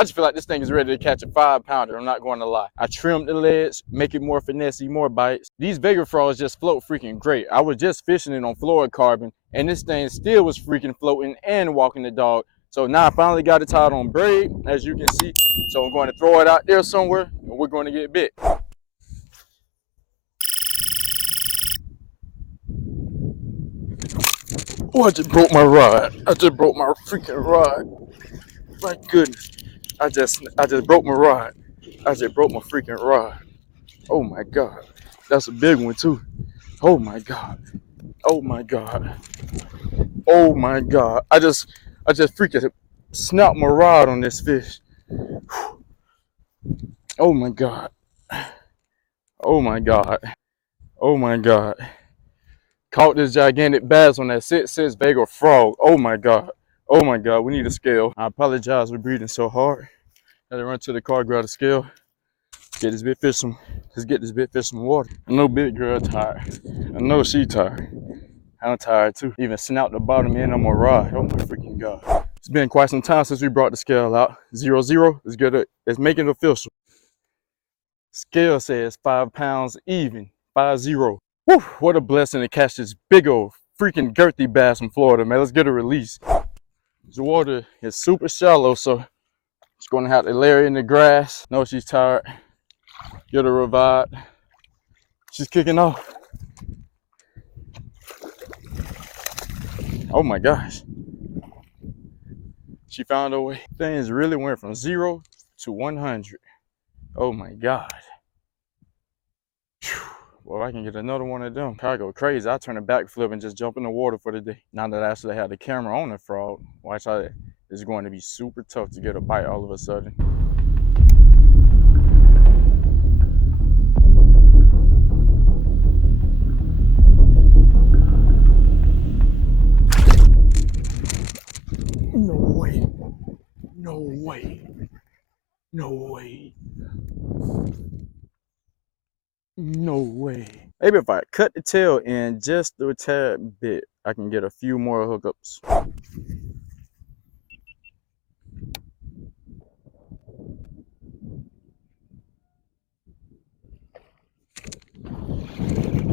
I just feel like this thing is ready to catch a 5-pounder. I'm not going to lie. I trimmed the legs, make it more finessey, more bites. These Vega frogs just float freaking great. I was just fishing it on fluorocarbon, and this thing still was freaking floating and walking the dog. So now I finally got it tied on braid, as you can see. So I'm going to throw it out there somewhere, and we're going to get bit. Oh, I just broke my rod. I just broke my freaking rod. My goodness. I just broke my rod. I just broke my freaking rod. Oh my God. That's a big one too. Oh my God. Oh my God. Oh my God. I just freaking snapped my rod on this fish. Oh my God. Oh my God. Oh my God. Caught this gigantic bass on that 6'6" Vega frog. Oh my God. Oh my God. We need a scale. I apologize for breathing so hard. Had to run to the car, grab a scale. Get this big fish some, just get this big fish some water. I know big girl tired. I know she tired. I'm tired too. Even snapped the bottom end on my rod. Oh my freaking God. It's been quite some time since we brought the scale out. 0-0, let's get it. Let's make it official. Scale says 5 pounds even, 5-0. Whew, what a blessing to catch this big old freaking girthy bass from Florida, man. Let's get a release. The water is super shallow, so she's gonna have to lay her in the grass. No, she's tired. Get her revived. She's kicking off. Oh my gosh. She found her way. Things really went from 0 to 100. Oh my God. Whew. Well, if I can get another one of them, I go crazy. I turn a backflip and just jump in the water for the day. Now that I actually have the camera on the frog, watch how it's going to be super tough to get a bite all of a sudden. No way. No way. No way. No way. Maybe if I cut the tail in just a tad bit, I can get a few more hookups.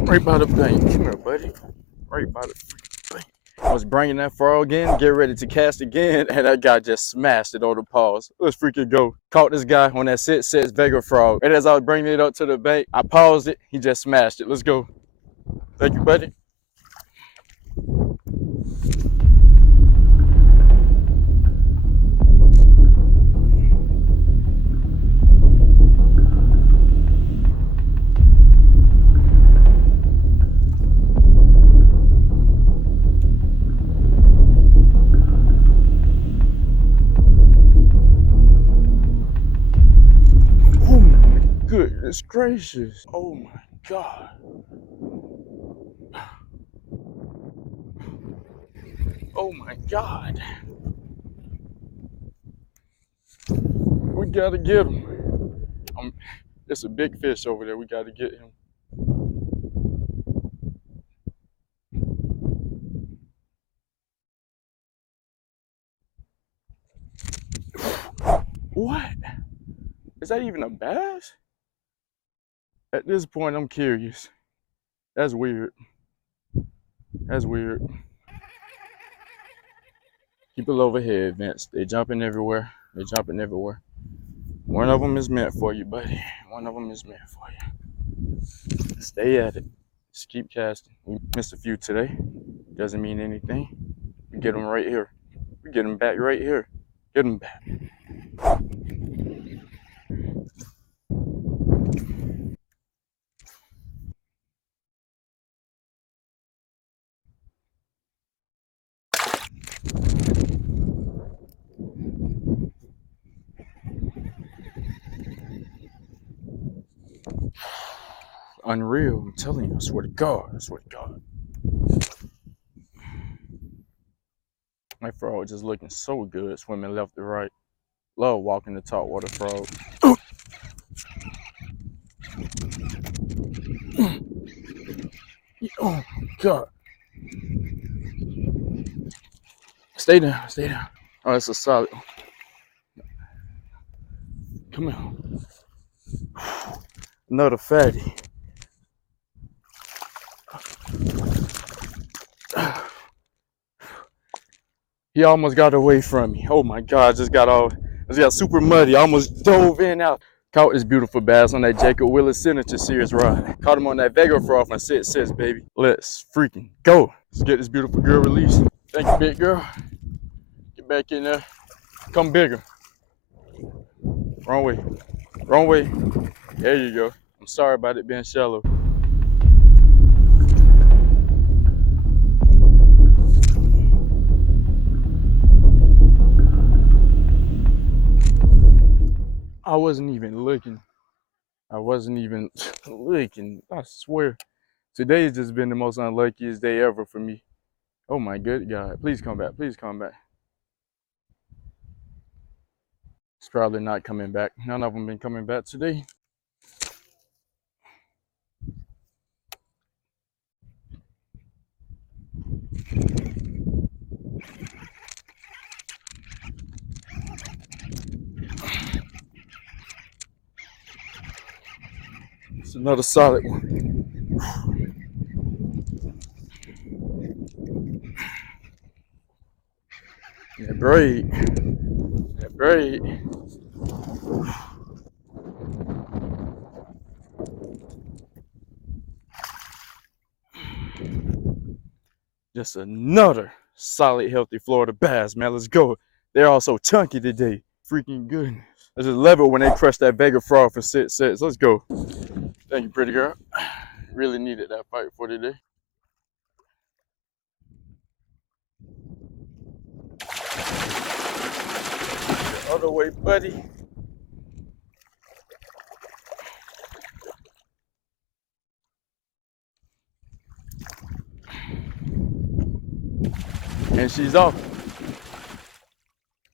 Right by the bank. Come here, buddy. Right by the bank. I was bringing that frog in, get ready to cast again, and that guy just smashed it on the paws. Let's freaking go. Caught this guy on that 6'6" Vega frog. And as I was bringing it up to the bank, I paused it. He just smashed it. Let's go. Thank you, buddy. Oh my goodness gracious. Oh my God. Oh my God. We gotta get him. It's a big fish over there. We gotta get him. What? Is that even a bass? At this point, I'm curious. That's weird. That's weird. Keep it overhead, Vince. They jumping everywhere. They jumping everywhere. One of them is meant for you, buddy. One of them is meant for you. Stay at it. Just keep casting. We missed a few today. Doesn't mean anything. We get them right here. We get them back right here. Get them back. Unreal. I'm telling you. I swear to God. I swear to God. My frog just looking so good, swimming left to right. Love walking the topwater frog. Oh God. Stay down, stay down. Oh, that's a solid one. Come on. Another fatty. He almost got away from me. Oh my God, just got super muddy. I almost dove in out. Caught this beautiful bass on that Jacob Willis Signature Series rod. Caught him on that Vega Fl from 6 baby. Let's freaking go. Let's get this beautiful girl released. Thank you, big girl. Get back in there. Come bigger. Wrong way. Wrong way. There you go. I'm sorry about it being shallow. I wasn't even looking. I wasn't even looking. I swear. Today's just been the most unluckiest day ever for me. Oh my good God. Please come back. Please come back. It's probably not coming back. None of them been coming back today. It's another solid one. That braid. That braid. Just another solid, healthy Florida bass, man. Let's go. They're all so chunky today. Freaking goodness. I just love it when they crush that Vega Fl for 6 sets. Let's go. Thank you, pretty girl. Really needed that fight for today. Other way, buddy. And she's off.